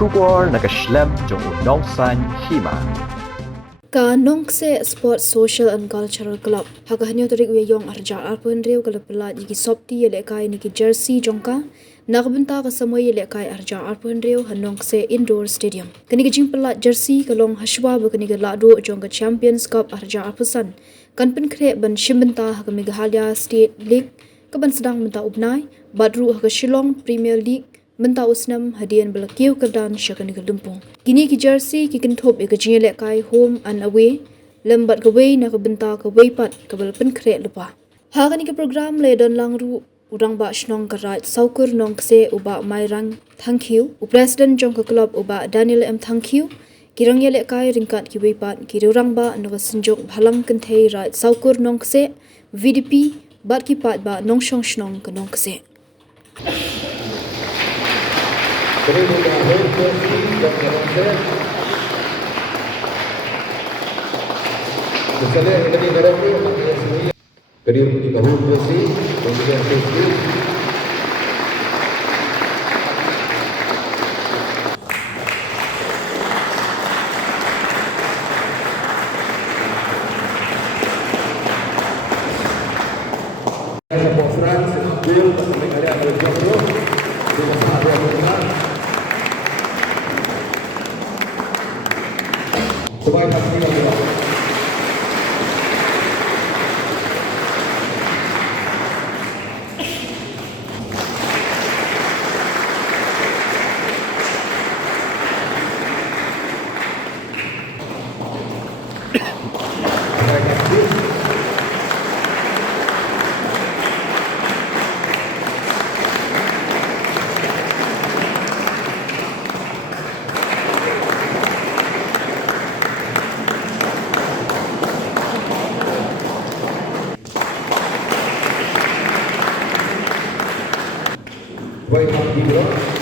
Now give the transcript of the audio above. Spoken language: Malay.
Shubor nakaslem jong Nongkseh Hima. Ka Nongkseh Sports Social and Cultural Club hagahanyo tarik uyong arja arpun rew kalapala yiki sopti Ïalehkai niki jersey jongka nagbenta ka samoy Ïalehkai arja arpun rew Nongkseh Indoor Stadium kani jing pelat jersey kalong Shwa bakani lado jongka Champions Cup arja arpusan kan penkre ban Shim Bynta kami Halya State League kaban sedang benta ubnai badru haga Shillong Premier League benta usnam hadian belakiu kerdan syakani kelumpung kini ki jersey ki kentop ke Ïalehkai home and away lembat ke way na ke benta ke way pat ke belpen kre lupa hagani ke program le don langru udang ba shnong karat saukur Nongkseh uba mairang thank you president jong ke club uba Daniel thank you kirang Ïalehkai ringkat ki way pat ki rurang ba no senjok bhalang kenthei rat saukur Nongkseh VDP bat ki pat ba nongshong shnong ke Nongkseh. Baik,